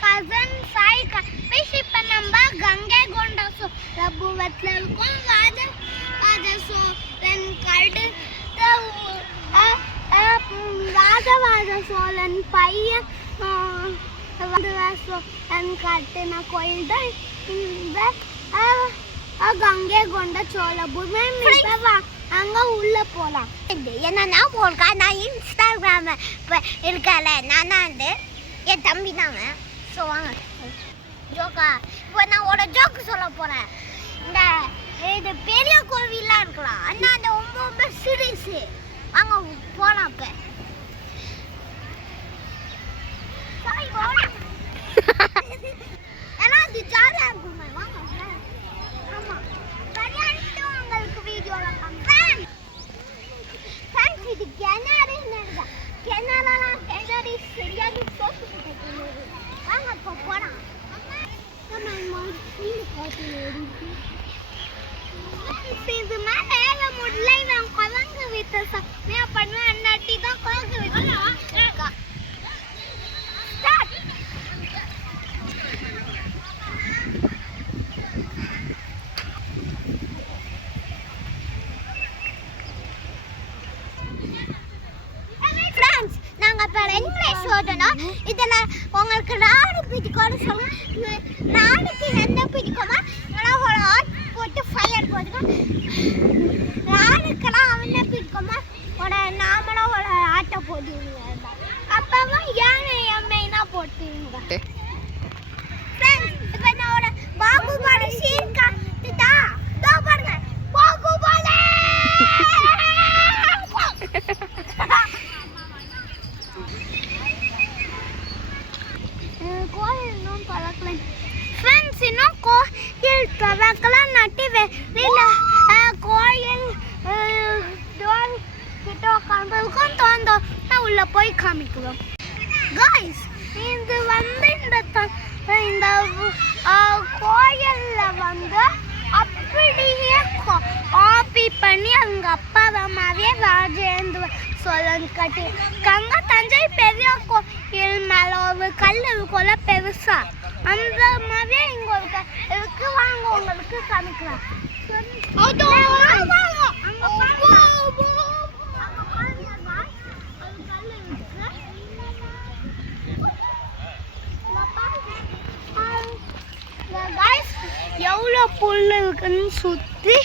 cousin Sai Fish Panamba Gange Gonda so Rabu Vatlal Kon Raja so then called the Raja so then Paya so and Katina coiled Gange Gonda Chola Buddha அங்கே உள்ளே போகலாம். என்னன்னா polka நான் Instagram இப்போ இருக்கல நான் வந்து என் தம்பி தாங்க. ஸோ வாங்க ஜோக்கா இப்போ நான் ஒரு ஜோக்கு சொல்ல போகிறேன். இந்த இது பெரிய கோவிலாம் இருக்கலாம் ஆனால் அந்த ரொம்ப சிறுசு வாங்க போகலாம். இப்போ ஏன்னா அது ஜாலியாக இருக்குமே வாங்க. ஆமாம் சரியானிட்டு உங்களுக்கு வீடியோவில் இது கிணறு கிணறெல்லாம் கிணறு சரியாக சோப்பு போட்டு வாங்க இப்போ போகலாம். இது மேலே ஏற முடியல. இவன் குழங்கு வித்த சமையா பண்ணுவேன். அண்ணாட்டி தான் குழங்கு வித்த இதில் உங்களுக்கு நாடு பிடிக்கும்னு சொல்லுங்க. நாடுக்கு என்ன பிடிக்குமா ஒரு ஆட் போட்டு ஃபயர் போட்டுக்கோம். நாடுக்கெல்லாம் அவனை பிடிக்குமா நாமளும் ஒரு ஆட்டை போட்டுருங்க. அப்போ யானை எம்மைனா போட்டுருங்க. இப்போ நான் ஒரு பாகுபாலி சீன் காட்டுதா பாருங்க. பாகுபாலி ஃப்ரெண்ட்ஸ் இன்னும் கோயில் துவக்கலாம் நட்டி வெளியில் கோயில் டோர் கிட்ட உட்காந்துருக்கும் தோந்தோம். நான் உள்ளே போய் காமிக்குவோம். காய்ஸ் இது வந்து இந்த கோயிலில் வந்து அப்படியே காப்பி பண்ணி அவங்க அப்பா அம்மாவே ராஜேந்திர சோழன் கட்டியிருக்காங்க. தஞ்சை பெரிய கோயில் மேலே ஒரு கல் இருக்கும்ல பெருசா அந்த மாதிரியே இங்கே இருக்கு. வாங்க உங்களுக்கு காமிக்கலாம். எவ்வளோ புல் இருக்குன்னு சுற்றி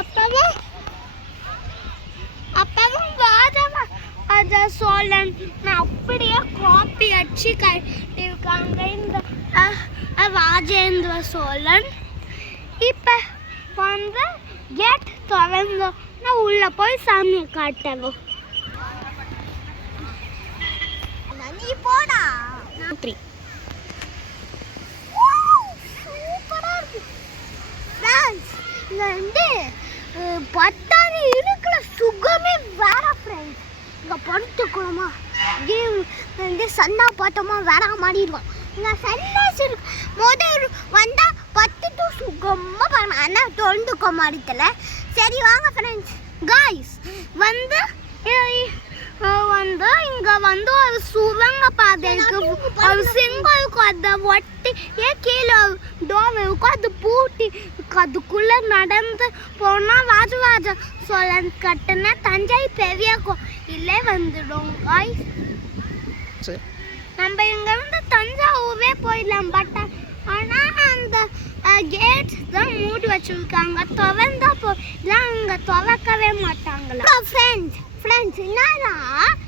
அப்பவும் ராஜா சோழன் அப்படியே காப்பி அடிச்சு கட்டியிருக்காங்க இந்த ராஜேந்திர சோழன். இப்போ வந்து கேட் திறந்தோம். நான் உள்ளே போய் சாமியை காட்டவும். நீ போடா. சூப்பராக இருக்கு. இங்கே வந்து பட்டாணி இருக்கிற சுகமே வேற ஃப்ரெண்ட்ஸ். இங்கே படுத்துக்கணுமா கேம் வந்து சண்டா பார்த்தோமா வேற மாறிடுவோம். இங்கே சன்ரைஸ் இருக்கு முதல் வந்தால் பத்துட்டு சுகமாக பார்க்கணும். ஆனால் தொண்டுக்க மாறித்தல. சரி வாங்க ஃப்ரெண்ட்ஸ். காய்ஸ் வந்து இங்கே வந்து ஒரு சுரங்க பாதை இருக்கு. ஒரு சிங்கம் இருக்கும். அதை ஒட்டி கீழே டோர் இருக்கும். அது பூட்டி அதுக்குள்ளே நடந்து போனால் ராஜராஜ சோழன் கட்டின தஞ்சை பெரிய கோயிலே வந்துடும். காய்ஸ் நம்ம இங்கேருந்து தஞ்சாவூரே போயிடலாம். பட் ஆனால் அந்த கேட்ஸ் தான் மூடி வச்சுருக்காங்க. திறந்தா போயிடலாம். அங்கே திறக்கவே மாட்டாங்களா. ஃப்ரெண்ட்ஸ் என்னன்னா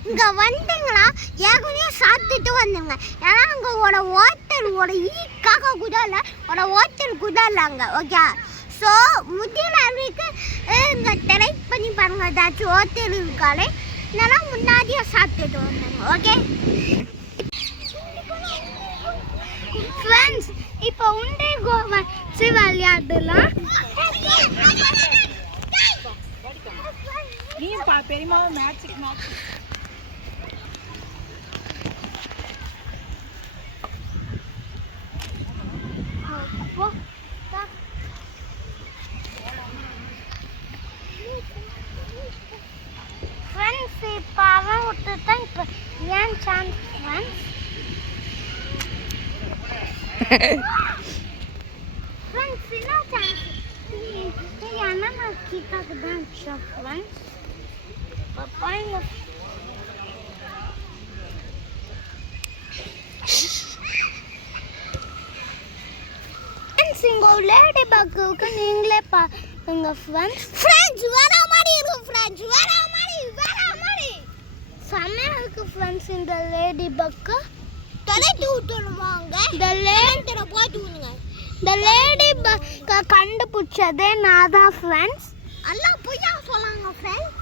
இங்கே வந்தீங்களா ஏற்கனவே சாப்பிட்டுட்டு வந்துங்க. ஏன்னா அங்கே ஒரு ஹோட்டல் ஒரு ஈக்காக கூட இல்லை. ஒரு ஹோட்டல் கூட இல்லை அங்கே. ஓகே ஸோ முதியவர்களுக்கு இங்கே ட்ரை பண்ணி பாருங்கள். ஏதாச்சும் ஹோட்டல் இருக்காலே இல்லைன்னா முன்னாடியே சாப்பிட்டுட்டு வந்தாங்க. ஓகே ஃப்ரெண்ட்ஸ் இப்போ உண்டே கோவா விளையாடலாம். நீயும் பெரியமாவும் மேட்ச் ஃப்ரெண்ட்ஸ் இப்போ அவன் விட்டு தான் இப்போ ஏன் சான்ஸ் ஃப்ரெண்ட்ஸ் ஃப்ரெண்ட்ஸ் என்ன சான்ஸ் நீ அண்ணா கிட்டாக்கு தான் ஃப்ரெண்ட்ஸ் பாப்பாங்க சிங்கோ லேடி பக்குக்கு நீங்களே பாருங்க ஃப்ரெண்ட்ஸ் வர மாதிரி இருக்கும் ஃப்ரெண்ட்ஸ் வர மாதிரி செம்மையா இருக்கு ஃப்ரெண்ட்ஸ் இந்த லேடி பக்கு தொலைட்டு விட்டுருவாங்க இந்த லேடி போட்டு விடுங்க இந்த லேடி பக்க கண்டுபிடிச்சதே நான் தான் ஃப்ரெண்ட்ஸ் எல்லாம் பொய்யா சொல்லாங்க ஃப்ரெண்ட்ஸ்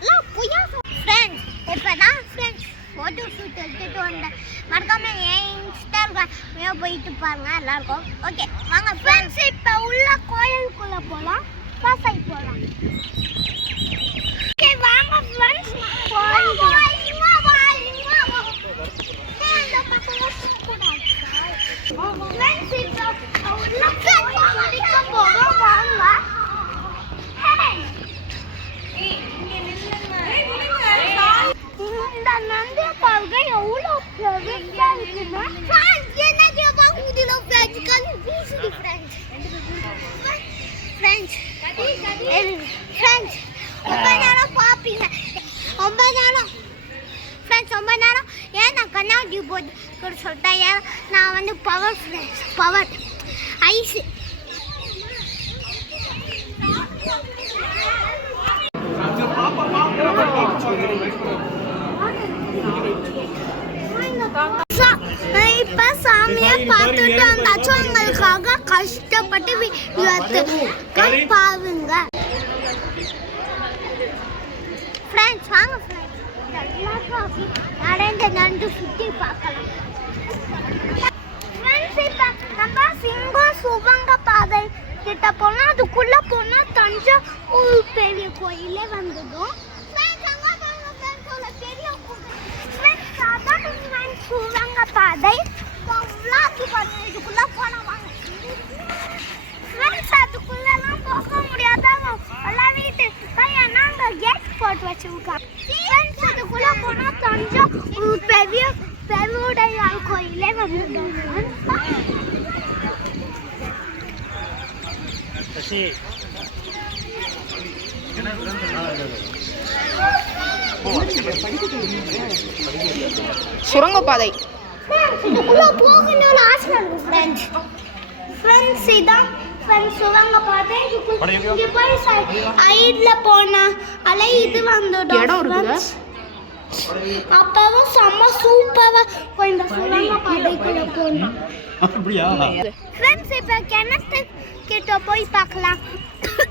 எல்லாம் பொய்யா ஃப்ரெண்ட்ஸ் இப்போதான் ஃப்ரெண்ட்ஸ் ஃபோட்டோ ஷூட் எடுத்துட்டு வந்தேன் மறக்காம என் இன்ஸ்டாகிராம் போயிட்டு பாருங்க எல்லாருக்கும் ஓகே வாங்க ஃப்ரெண்ட்ஸ் இப்போ உள்ள கோயிலுக்குள்ள போகலாம் பாசாய் போகலாம் ஓகே வாங்க ஃப்ரெண்ட்ஸ் இந்த நந்திய பாருங்க எவ்வளோ பெருசா இருக்குன்னா ரொம்ப நேரம் ஏன் நான் கண்ணாடி போட்டு சொல்லிட்டேன் ஏன் நான் வந்து பவர் ஃப்ரெண்ட்ஸ் பவர் ஐஸ் இப்ப சாமியை பார்த்துட்டு வந்தாச்சும் உங்களுக்காக கஷ்டப்பட்டு பாருங்க ஃப்ரெண்ட்ஸ் வாங்க நடந்து நண்டு சுற்றி பார்க்கலாம் ஃப்ரெண்ட்ஸ் இப்போ நம்ம சிங்கம் சுவங்க பாதை கிட்ட போனால் அதுக்குள்ள போனால் தஞ்சாவூர் பெரிய கோயிலே வந்துடும் சுவங்க பாதை இதுக்குள்ள போனவாங்க ஃப்ரெண்ட்ஸ் அதுக்குள்ளெல்லாம் போக முடியாதாங்க எல்லாம் வீட்டுக்கு பையனா அங்கே கேட் போட்டு வச்சுருக்காங்க ஃப்ரெண்ட்ஸ் அதுக்குள்ள போனால் தஞ்சாவூர் பெருவுடையார் கோயிலே வந்துடும் சுரங்கப்பாதை இதுக்குள்ள போகணும்னு ஆசை இருக்கு ஃப்ரெண்ட்ஸ் இதான் ஃப்ரெண்ட்ஸ் சுரங்கப்பாதை இங்கே போய் சைடுல போனா அலை இது வந்துடும் இடம் இருக்குதா அப்பவும் செம்ம சூப்பரா போய் இந்த சுரங்கப்பாதைக்குள்ள போகணும் அப்படியா ஃப்ரெண்ட்ஸ் இப்போ கிணத்து கிட்ட போய் பார்க்கலாம்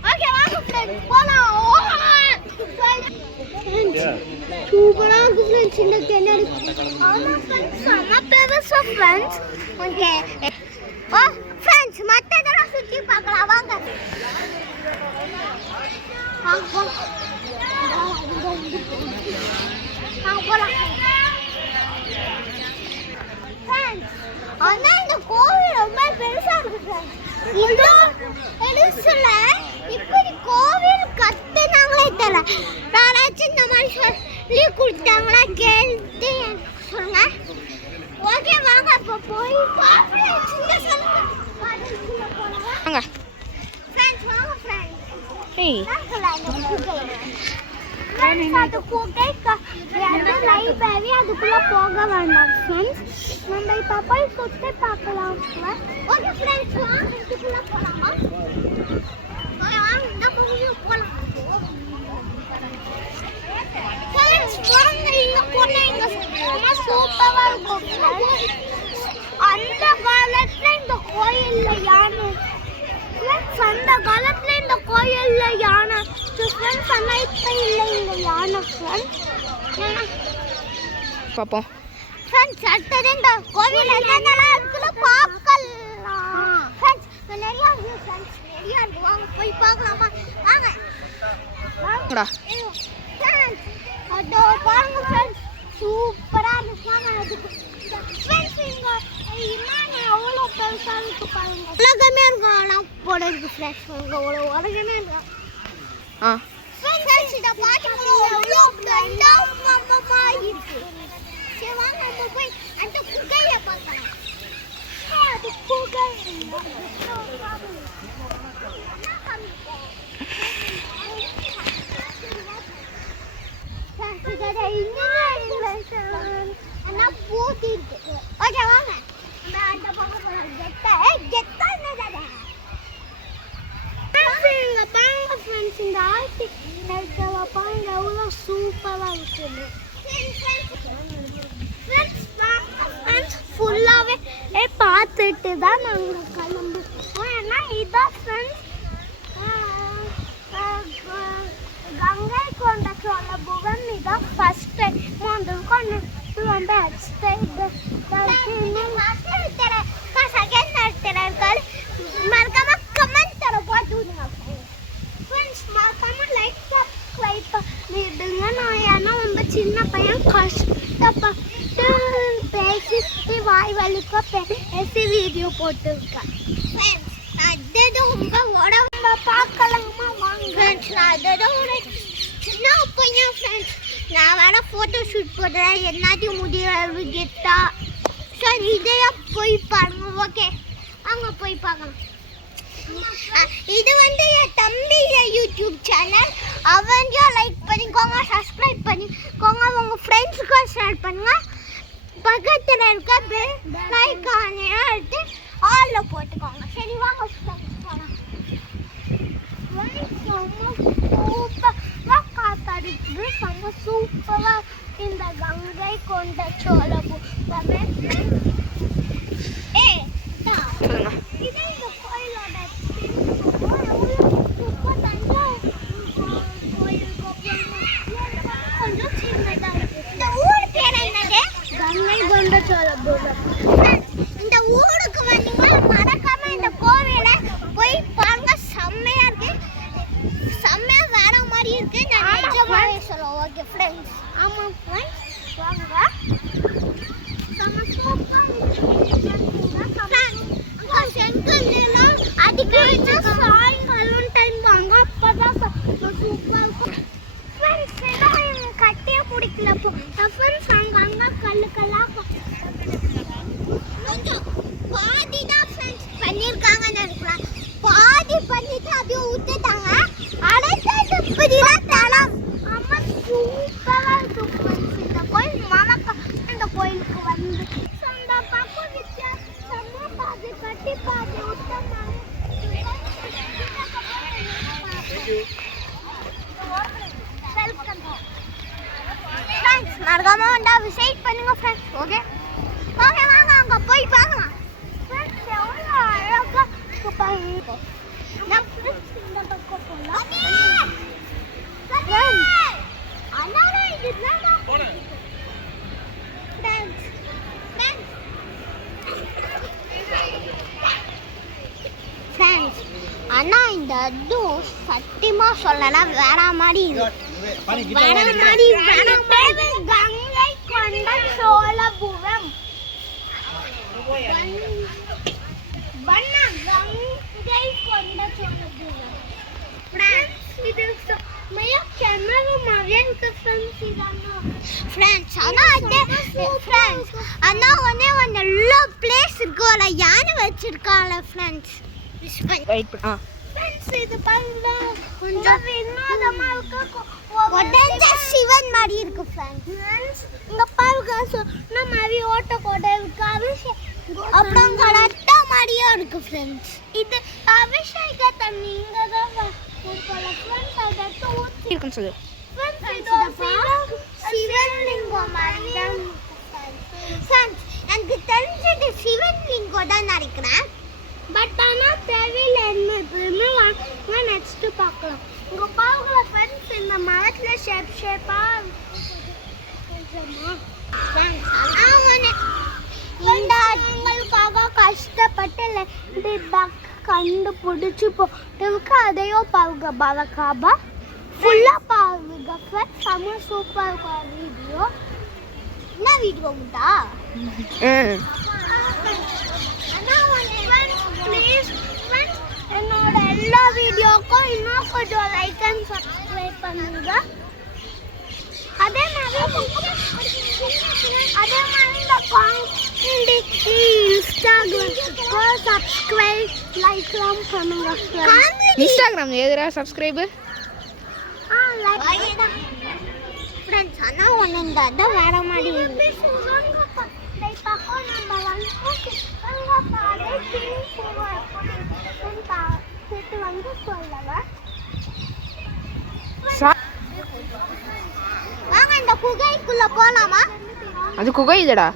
ஓகே வாங்க ஃப்ரெண்ட்ஸ் போலாம் சூப்பரா இருக்கு ஃப்ரெண்ட்ஸ் இந்த கிணறு ஆமா ஃப்ரெண்ட்ஸ் செம்ம பெருசா ஃப்ரெண்ட்ஸ் ஓகே ஓ ஃப்ரெண்ட்ஸ் மத்ததெல்லாம் சுத்தி பார்க்கலாம் வாங்க ஆனா இந்த கோவில் ரொம்ப பெருசா இருக்கு ஃப்ரெண்ட்ஸ் இந்த பெருசுல இப்படி கோவில் கட்டுனாங்களே தெரியல யாராச்சும் இந்த மாதிரி சொல்லி கொடுத்தாங்களா கேள்வி சொல்லுங்க ஓகே வாங்க இப்போ போய் வாங்க ஃப்ரெண்ட்ஸ் வாங்க ஃப்ரெண்ட்ஸ் ஏய் அது லைப்ரரி அதுக்குள்ள போக வேண்டாம் ஃப்ரெண்ட்ஸ் நம்ம இப்போ போய் சுற்றி பார்க்கலாம் ஓகே ஃப்ரெண்ட்ஸ் வாங்க இதுக்குள்ள போகலாமா வாங்க இந்த மூவியும் போகலாம் ஃப்ரெண்ட்ஸ் வாங்க இங்கே போனால் இங்கே சூப்பராக இருக்கும் அந்த காலத்தில் இந்த கோயிலில் யானை ஃப்ரெண்ட்ஸ் அந்த காலத்தில் இந்த கோயிலில் யானை ஃப்ரெண்ட்ஸ் ஆனால் இப்போ இல்லை இந்த யானை ஃப்ரெண்ட்ஸ் பார்ப்போம் ஃப்ரெண்ட்ஸ் அடுத்தது இந்த கோவில் என்னென்னலாம் இருக்குன்னு பார்க்கலாம் ஃப்ரெண்ட்ஸ் நிறையா இருக்கு ஃப்ரெண்ட்ஸ் நிறையா இருக்கு வாங்க போய் பார்க்கலாமா வாங்க வாங்கடா ஃப்ரெண்ட்ஸ் அதோ பாருங்க ஃப்ரெண்ட்ஸ் சூப்பராக இருக்கு வாங்க அதுக்கு ஃப்ரெண்ட்ஸ் இங்கே இன்னும் எவ்வளோ பெருசாக இருக்கு பாருங்க உலகமே இருக்கும் ஆனால் போட இருக்கு ஃப்ரெண்ட்ஸ் அங்கே அவ்வளோ உலகமே இருக்கு ஆ ஃப்ரெண்ட்ஸ் இதை பார்க்கும்போது எவ்வளோ பிரம்மாண்டமாக இருக்கு சரி வாங்க நம்ம போய் அந்த குகையை பார்க்கலாம் சூப்பரா இருக்குது ஃபுல்லாவே பார்த்துட்டு தான் நாங்கள் கிளம்புவோம். ஏன்னா இதான் ஃப்ரெண்ட்ஸ் கங்கை கொண்ட சோழபுரம் இதான் ஃபர்ஸ்ட் டைம் வந்திருக்கோம். ரொம்ப எக்ஸைட்டட் மறக்காம கமெண்ட் தர போட்டுவிடுங்க ஃப்ரெண்ட்ஸ். மறக்காம லைக் சப்ஸ்கிரைப் பண்ணிடுங்க. நான் ஏன்னா ரொம்ப சின்ன பையன் கஷ்டப்பட்டு பேசி வாய் வலிக்க பேசி வீடியோ போட்டுருக்கேன். ரொம்ப உடம்ப பார்க்கலாமா வாங்க. அதோட சின்ன பையன் ஃப்ரெண்ட்ஸ். நான் வேற ஃபோட்டோ ஷூட் போடுறேன். எல்லாத்தையும் முடிவு கெட்டா சரி இதையா போய் பாருங்க. ஓகே வாங்க போய் பார்க்கலாம். இது வந்து என் தம்பி யூடியூப் சேனல். அவங்க லைக் பண்ணிக்கோங்க, சப்ஸ்கிரைப் பண்ணிக்கோங்க, உங்கள் ஃப்ரெண்ட்ஸுக்கும் ஷேர் பண்ணுங்க. பக்கத்தில் இருக்க பெல் ஐகானை எடுத்து ஆலில் போட்டுக்கோங்க. சரி வாங்க போகலாம். சூப்பராக காத்தடிக்குது. செம்ம சூப்பராக இந்த கங்கை கொண்ட சோழபுரமே. இதே இந்த கோயிலோட கொஞ்சம் சின்னதாக இருக்கு. இந்த ஊர் பேர் என்னது? கங்கை கொண்ட சோழபுரம். இந்த ஊருக்கு வந்தீங்கன்னா மறக்காம இந்த கோவிலை போய் பாருங்க. செம்மையா இருக்கு, செம்மையா வேற மாதிரி இருக்கு. நான் நிஜமாவே சொல்லுவேன். Okay friends. ஆமாம் ஃப்ரெண்ட்ஸ் வாங்க. செங்கல்லாம் அதுக்கு சாயங்காலம் டைம் வாங்க. அப்பதான் சூப்பராக இருக்கும் ஃப்ரெண்ட்ஸ். கட்டியே பிடிக்கல ஃப்ரெண்ட்ஸ். அங்கங்க கல்லுக்கெல்லாம் கொஞ்சம் பாதி தான் ஃப்ரெண்ட்ஸ் பண்ணியிருக்காங்கன்னு நினைக்கிறேன். பாதி பண்ணிட்டு அப்படியே விட்டுட்டாங்க. அடுத்தது இப்படிதான் தளம். ஆமா சூப்பராக இருக்கும் ஃப்ரெண்ட்ஸ். இந்த கோயில் மறக்க இந்த கோயிலுக்கு வந்து அந்த பக்கம் வித்தியாசமா பாதி கட்டி பாதி விட்டாங்க. மறக்காம வந்தா விசிட் பண்ணுங்க ஃப்ரெண்ட்ஸ். ஓகே வாங்க வாங்க அங்க போய் பார்க்கலாம் ஃப்ரெண்ட்ஸ். எவ்வளோ அழகா பாருங்க. நான் ஃப்ரெண்ட்ஸ் இந்த பக்கம் போலாம். அண்ணா இதுதான் ஃப்ரெண்ட்ஸ். ஃப்ரெண்ட்ஸ் அண்ணா இந்த இது சத்தியமா சொல்லலாம் வேற மாதிரி இருக்கு. கங்கை கொண்ட சோழபுரம். கங்கை கொண்ட சோழபுரம். இது கிணறு மாதிரியே இருக்கு ஃப்ரெண்ட்ஸ். ஃப்ரெண்ட்ஸ் அண்ணா ஒன்னே ஒன்று எல்லா பிளேஸ் இருக்கும்ல யானை வச்சிருக்காங்க ஃப்ரெண்ட்ஸ். ஃப்ரெண்ட்ஸ் இது பாருங்க கொஞ்சம் வினோதமா இருக்கு. உடஞ்ச சிவன் மாதிரி இருக்கு ஃப்ரெண்ட்ஸ். இங்க பாருங்க சொன்ன மாதிரி ஓட்ட கோட்டை இருக்கு. அப்புறம் கலட்ட மாதிரியும் இருக்கு ஃப்ரெண்ட்ஸ். இது அபிஷேக தண்ணி இங்க தான் ஃப்ரெண்ட்ஸ். அதை ஊற்றி சொல்லு ஃப்ரெண்ட்ஸ். இது சிவலிங்கம் மாதிரி தான் ஃப்ரெண்ட்ஸ். எனக்கு தெரிஞ்சது சிவலிங்கம் தான் நினைக்கிறேன். பட் ஆனால் தெரியல என்னதுன்னு வாங்க நெக்ஸ்ட்டு பார்க்கலாம். இங்கே பார்க்கல ஃப்ரெண்ட்ஸ். இந்த மரத்தில் ஷேப்பாக இந்த அவங்களுக்காக கஷ்டப்பட்டு பேக் கண்டுபிடிச்சி போட்டுருக்கு. அதையும் பாருங்க பறக்காபா ஃபுல்லாக பாருங்க ஃப்ரெண்ட்ஸ். செம்ம சூப்பராக இருக்கும் வீடியோ. என்ன வீடியோ உண்டா? ப்ளீஸ் ஃப்ரெண்ட்ஸ் என்னோட எல்லா வீடியோக்கும் இன்னும் கொஞ்சம் லைக் அண்ட் சப்ஸ்கிரைப் பண்ணுங்க. அதே மாதிரி இந்த இன்ஸ்டாகிராம் சப்ஸ்கிரைப் லைக்லாம் பண்ணுங்க இன்ஸ்டாகிராம் எதுரா சப்ஸ்கிரைபர் ஃப்ரெண்ட்ஸ் ஆனால் ஒன்று இந்த அதான் வேற மாதிரி வந்து சொல்லலாம் வாங்க இந்த குகைக்குள்ள போலாமா அது குகை இதடா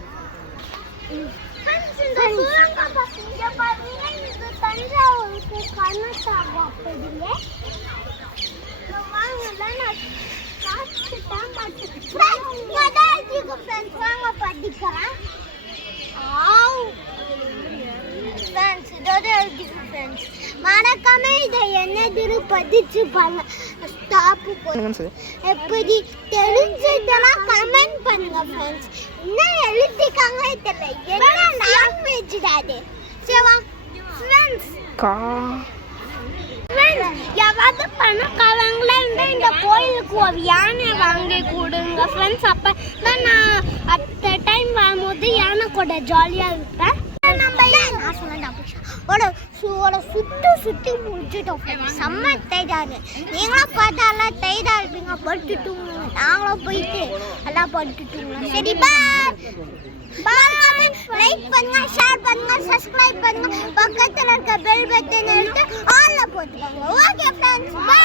இந்த சுரங்கம் இங்க பாருங்க இது தஞ்சாவூருக்கு கர்நாடகா அப்படியே வாங்கல நான் காத்துட்டேன் மாட்டேன் ஃப்ரெண்ட்ஸ் வாங்க படிக்கிறேன் ஃப்ரெண்ட்ஸ் இதோட எழுதிக்கு ஃப்ரெண்ட்ஸ் மறக்காம இதை என்னது பதிச்சு பண்ண ஸ்டாப் சொல்லு எப்படி தெரிஞ்சதெல்லாம் கமெண்ட் பண்ணுங்க ஃப்ரெண்ட்ஸ் என்ன எழுதிருக்காங்களே தெரியல என்ன லாங்குவேஜ் அது சரிவா ஃப்ரெண்ட்ஸ் கா யாராவது பணக்காரங்களே இருந்தால் இந்த கோயிலுக்கு ஒரு யானை வாங்கி கொடுங்க ஃப்ரெண்ட்ஸ் அப்போ தான் நான் அட் டைம் வரும்போது யானை கூட ஜாலியாக இருப்பேன் நம்ம நான் சொன்னேன் சுற்றி முடிச்சுட்டோம் செம்ம டைடாரு நீங்களும் பார்த்தாலாம் டைடாக இருப்பீங்க படுத்துட்டு நாங்களும் போயிட்டு எல்லாம் படுத்துட்டுங்களா சரி பாய் லைக் பண்ணுங்க ஷேர் பண்ணுங்க சப்ஸ்கிரைப் பண்ணுங்க பக்கத்துல இருக்க பெல் பட்டன் எடுத்து ஆல்ல போட்டுக்கோங்க ஓகே ஃப்ரெண்ட்ஸ் பை